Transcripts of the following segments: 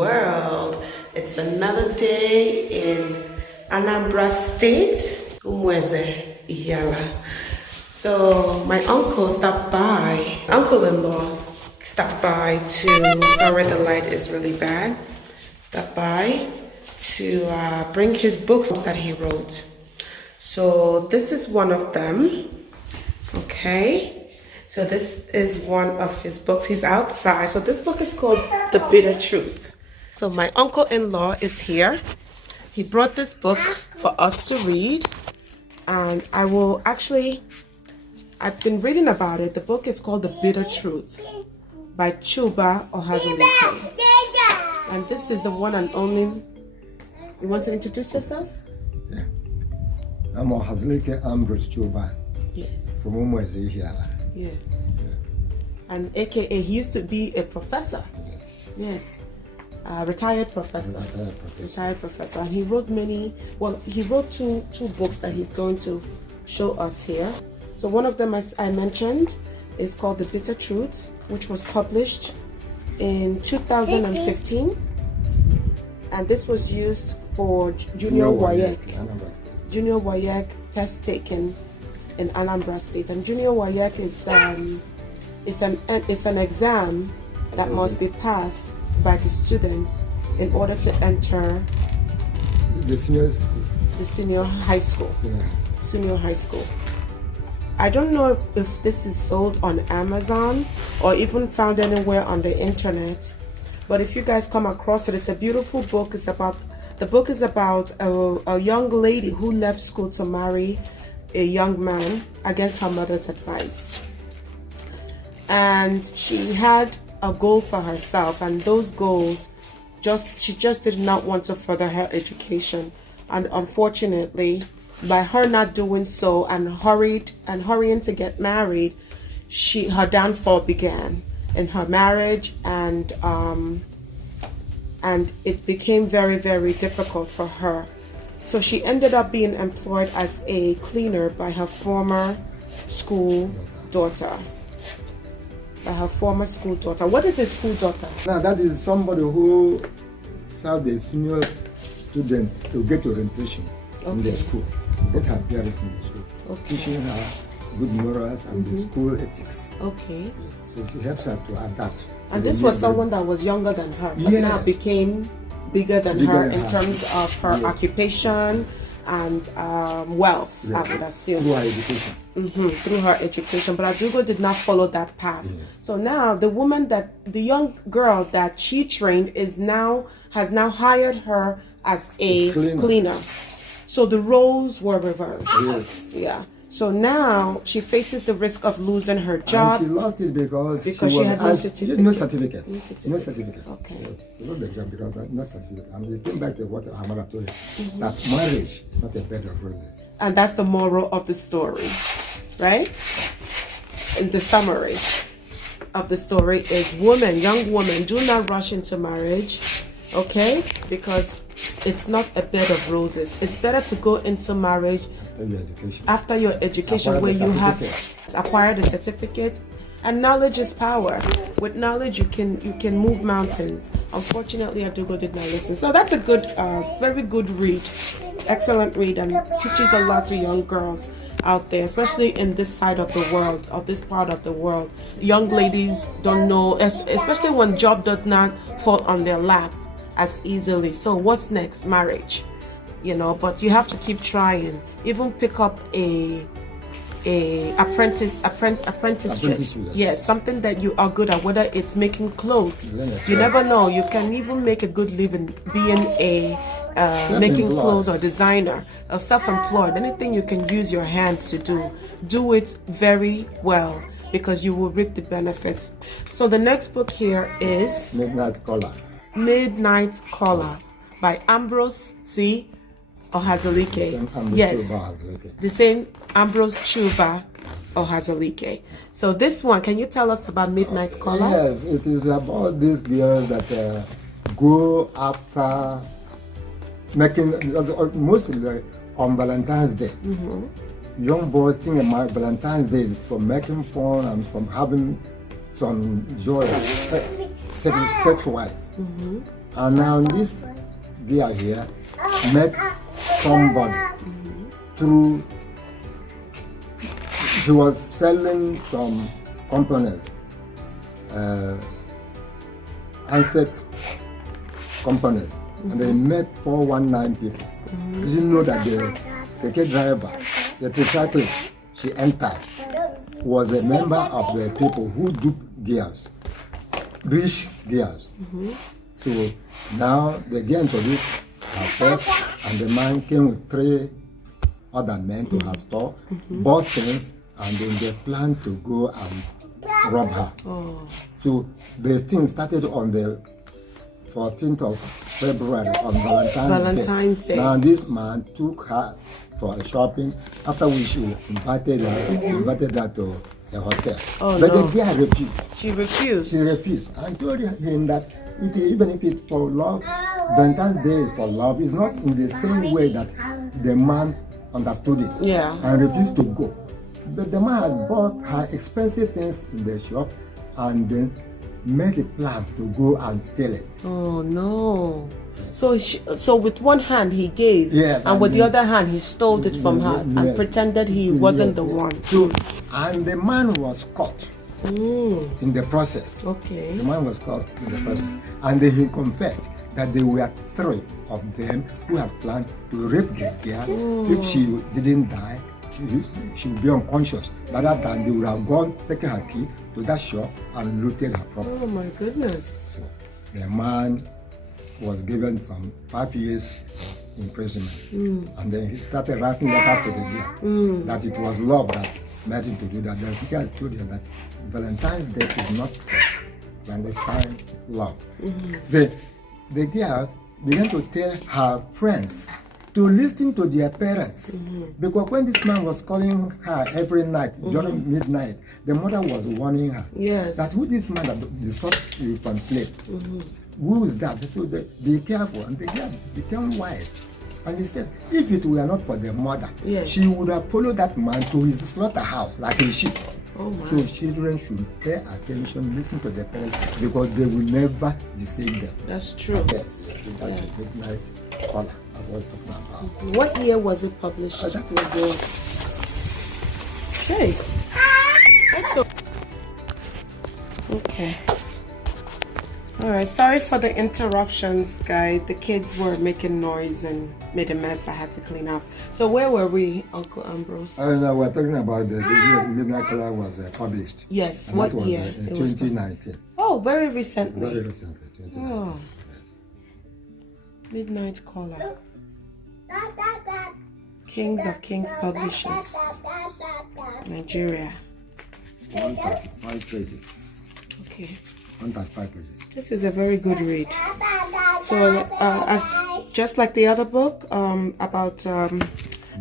world. It's another day in Anambra State, Umweze Ihiala. So my uncle stopped by, uncle-in-law stopped by to, sorry the light is really bad, stopped by to bring his books that he wrote. So this is one of them, okay? So this is one of his books. He's outside. So this book is called The Bitter Truth. So my uncle-in-law is here. He brought this book for us to read. And I will actually, I've been reading about it. The book is called The Bitter Truth by Chuba Ohazulike. And this is the one and only. You want to introduce yourself? Yeah. I'm Ohazulike Ambrose Chuba. Yes. From Umweze Ihiala. Yes. And AKA, he used to be a professor. Yes. Retired professor. Retired professor. And he wrote he wrote two books that he's going to show us here. So one of them, as I mentioned, is called The Bitter Truths, which was published in 2015. And this was used for Junior WAEC. Junior WAEC test taken in Anambra State, and Junior WAEC is an exam that must be passed by the students in order to enter the senior high school. Senior high school. I don't know if this is sold on Amazon or even found anywhere on the internet, but if you guys come across it, it's a beautiful book. The book is about a young lady who left school to marry a young man against her mother's advice, and she had a goal for herself, and those goals she just did not want to further her education, and unfortunately, by her not doing so and hurrying to get married, her downfall began in her marriage, and it became very, very difficult for her. So she ended up being employed as a cleaner by her former school daughter. What is a school daughter? Now that is somebody who served the senior students to get orientation in the school, get her parents in the school, teaching her good morals and the school ethics. Okay. So she helps her to adapt. And this was someone that was younger than her, but now became bigger than her in terms of her occupation and wealth, I would assume. Through her education. Through her education. But Adugo did not follow that path. Yes. So now the young girl that she trained has now hired her as a cleaner. So the roles were reversed. Yes. Yeah. So now she faces the risk of losing her job. And she lost it because she had no certificate. No certificate. No certificate. Okay. She lost the job because no certificate. And we came back to what her mother told her, that marriage is not a bed of roses. And that's the moral of the story, right? And the summary of the story is young women, do not rush into marriage, okay? Because it's not a bed of roses. It's better to go into marriage after your education where you have acquired a certificate. And knowledge is power. With knowledge you can move mountains. Unfortunately, Adugo did not listen. So that's a good, very good read. Excellent read, and teaches a lot to young girls out there, especially in this side of the world, of this part of the world. Young ladies don't know, especially when job does not fall on their lap as easily. So what's next? Marriage, but you have to keep trying. Even pick up a apprenticeship. Yes, something that you are good at, whether it's making clothes. You never know, you can even make a good living being a making clothes or designer or self-employed. Anything you can use your hands to do it very well, because you will reap the benefits. So the next book here is Midnight Caller by Ambrose Ohazulike. Yes, the same Ambrose Chuba Ohazulike. So this one, can you tell us about Midnight Caller? Yes, it is about these girls that go after making, mostly on Valentine's Day. Young boys think about Valentine's Day is for making fun and from having some joy, sex-wise. And now this girl here met somebody through, she was selling some components, handset components, and they met 419 people. Didn't know that the keke driver, the tricyclist she entered, was a member of the people who dupe girls, rich girls. So now the girl introduced herself, and the man came with 3 other men to her store, bought things, and then they planned to go and rob her. So the thing started on the 14th of February, on Valentine's Day. Now this man took her for a shopping, after which he invited her to a hotel. But the girl refused. She refused? She refused. I told him that even if it's for love, Valentine's Day is for love. It's not in the same way that the man understood it and refused to go. But the man had bought her expensive things in the shop and then made a plan to go and steal it. Oh no. So with one hand he gave, and with the other hand he stole it from her and pretended he wasn't the one. So, and the man was caught in the process. Okay. The man was caught in the process. And then he confessed that there were 3 of them who had planned to rape the girl. If she didn't die, she would be unconscious. Rather than they would have gone, taken her key to that shop and looted her property. Oh my goodness. So the man was given some 5 years imprisonment. And then he started writing letters to the girl that it was love that made him to do that. The girl told her that Valentine's Day is not Valentine's love. The girl began to tell her friends to listen to their parents. Because when this man was calling her every night during midnight, the mother was warning her that who this man that distorts you from sleep? Who is that? So be careful. And the girl became wise. And he said, if it were not for the mother, she would have followed that man to his slaughterhouse like a sheep. So children should pay attention, listen to their parents, because they will never deceive them. That's true. That's a midnight caller. What year was it published? That was the... Okay. That's so... Okay. Alright, sorry for the interruptions, guys. The kids were making noise and made a mess I had to clean up. So where were we, Uncle Ambrose? No, we're talking about the year Midnight Caller was published. Yes, and what that was, year? In 2019. Oh, very recently. Very recently, 2019. Oh. Midnight Caller. Kings of Kings Publishers, Nigeria. 135 pages. Okay. 135 pages. This is a very good read. So, as just like the other book about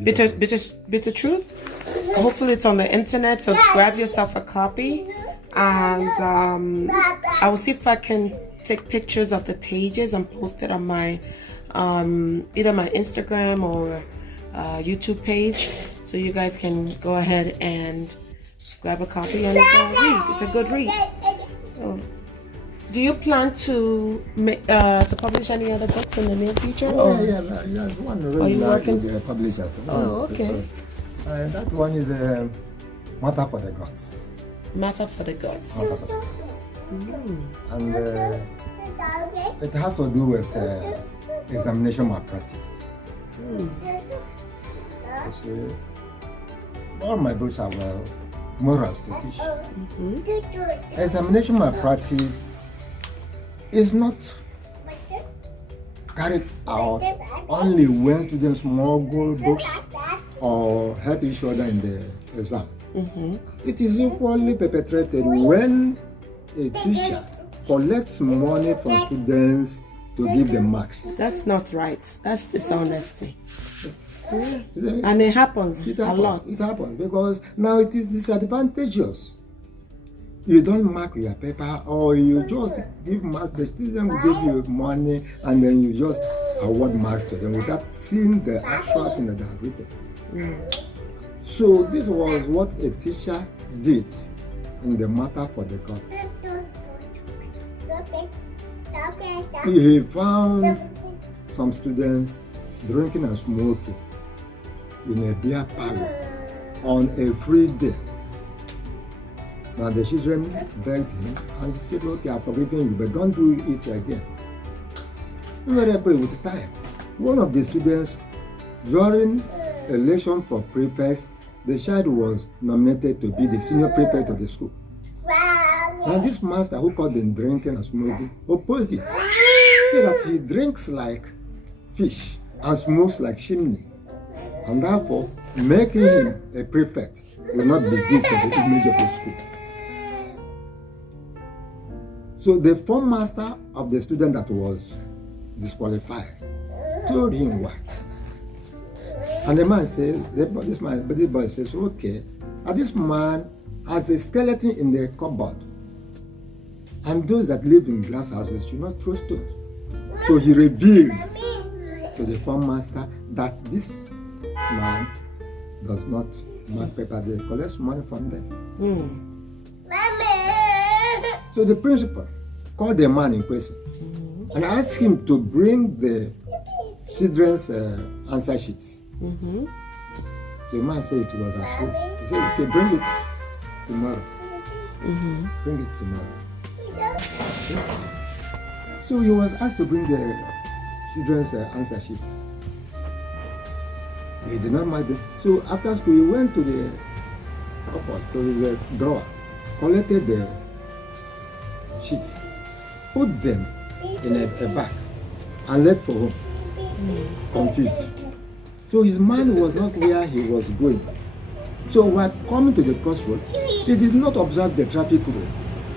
bitter truth, hopefully it's on the internet. So grab yourself a copy, and I will see if I can take pictures of the pages and post it on my either my Instagram or YouTube page, so you guys can go ahead and grab a copy and read. It's a good read. So, do you plan to publish any other books in the near future? Yeah. One Are you working? with the publisher. Oh, okay. That one is Matter for the Gods. Matter for the Gods. Matter for the Gods. And it has to do with examination malpractice. You see, all my books are morals to teach. Examination malpractice is not carried out only when students smuggle books or help each other in the exam. It is equally perpetrated when a teacher collects money from students to give them marks. That's not right. That's dishonesty. And it happens a lot. It happens because now it is disadvantageous. You don't mark your paper, or you just give marks. The student will give you money, and then you just award marks to them without seeing the actual thing that they have written. So this was what a teacher did in the Matter for the Gods. he found some students drinking and smoking in a beer parlor on a free day. Now the children begged him and he said, okay, I've forgiven you, but don't do it again. Invariably with time, one of the students, during election for prefects, the child was nominated to be the senior prefect of the school. And this master who caught them drinking and smoking opposed it. Said that he drinks like fish and smokes like chimney. And therefore, making him a prefect will not be good for the image of the school. So the form master of the student that was disqualified told him why. And the man said, this boy says, okay, and this man has a skeleton in the cupboard. And those that live in glass houses should not throw stones. So he revealed to the farm master that this man does not mark paper, they collect money from them. So the principal called the man in question and asked him to bring the children's answer sheets. The man said it was at home. He said, okay, bring it tomorrow. Bring it tomorrow. Yes. So he was asked to bring the children's answer sheets. He did not mind them. So after school, he went to the drawer, collected the sheets, put them in a bag, and left for home, confused. So his mind was not where he was going. So while coming to the crossroad, he did not observe the traffic rule.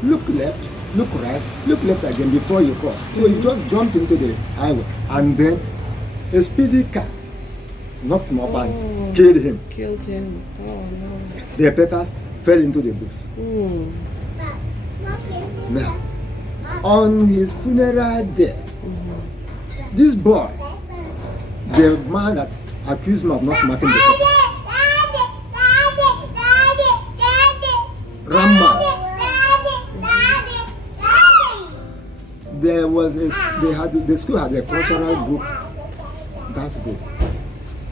Look left, look right, look left again before you cross. So he just jumped into the highway, and then a speedy car knocked him up and killed him. Killed him. Oh no. The papers fell into the bush. Now, on his funeral day, this boy, the man that accused him of not marking the paper, ran mad. There was the school had a cultural group. That's good.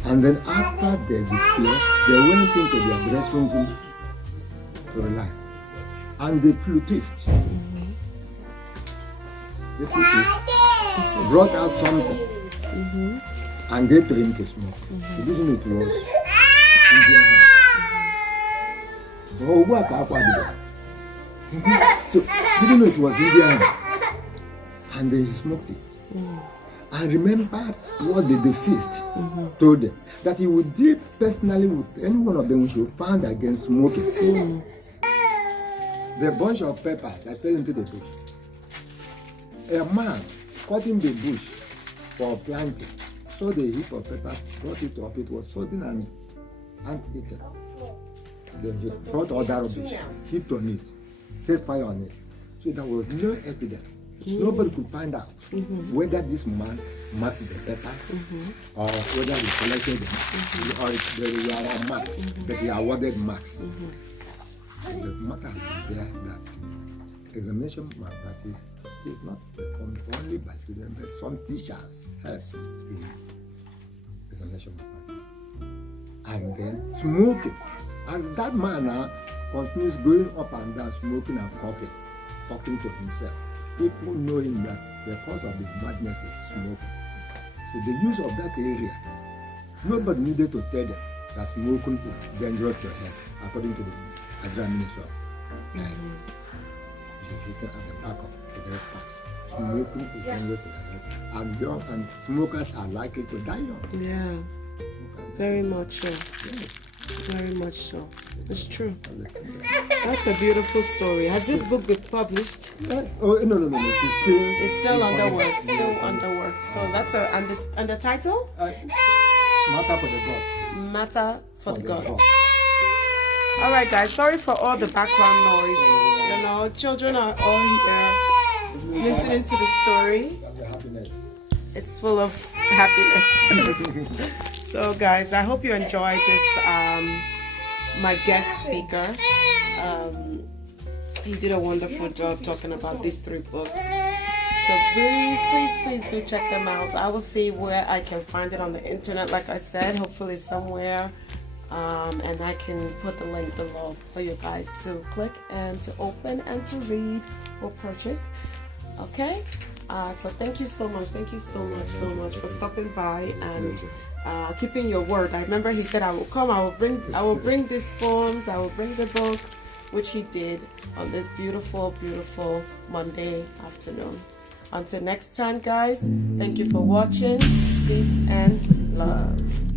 And then after the display, they went into their dressing room to relax. And the flutist, brought out something and gave to him to smoke. He didn't know it was Indian hand. So he didn't know it was Indian hand. And they smoked it. And remember what the deceased told them, that he would deal personally with any one of them who found against smoking. The bunch of pepper that fell into the bush, a man cutting the bush for planting, saw the heap of pepper, brought it up, it was sodden and ant-eaten. Then he brought all that rubbish, heaped on it, set fire on it. So there was no evidence. Nobody could find out whether this man marked the pepper or whether he collected them or they were marks, but he awarded marks. The matter is there that examination malpractice is not performed only by students, but some teachers help in examination malpractice. And then smoking. As that man now continues going up and down, smoking and coughing, talking to himself, people know him that the cause of his madness is smoking. So the use of that area, nobody needed to tell them that smoking is dangerous to health, according to the Nigerian Ministry of Health. It's written at the back of the dress pass. Smoking is dangerous to health, and young and smokers are likely to die young. Yeah, very much so. Yes. Very much so. It's true. That's a beautiful story. Has this book been published? Yes. Oh no. It's still under work. Still under work. So that's and the title? Matter for the gods. Matter for the gods. All right, guys. Sorry for all the background noise. You know, children are all here listening to the story. It's full of happiness. So guys, I hope you enjoyed this, my guest speaker. He did a wonderful job talking about these 3 books. So please do check them out. I will see where I can find it on the internet, like I said, hopefully somewhere. And I can put the link below for you guys to click and to open and to read or purchase. Okay? So thank you so much for stopping by and keeping your word. I remember he said I will come, I will bring these poems, I will bring the books, which he did on this beautiful Monday afternoon. Until next time, guys, thank you for watching. Peace and love.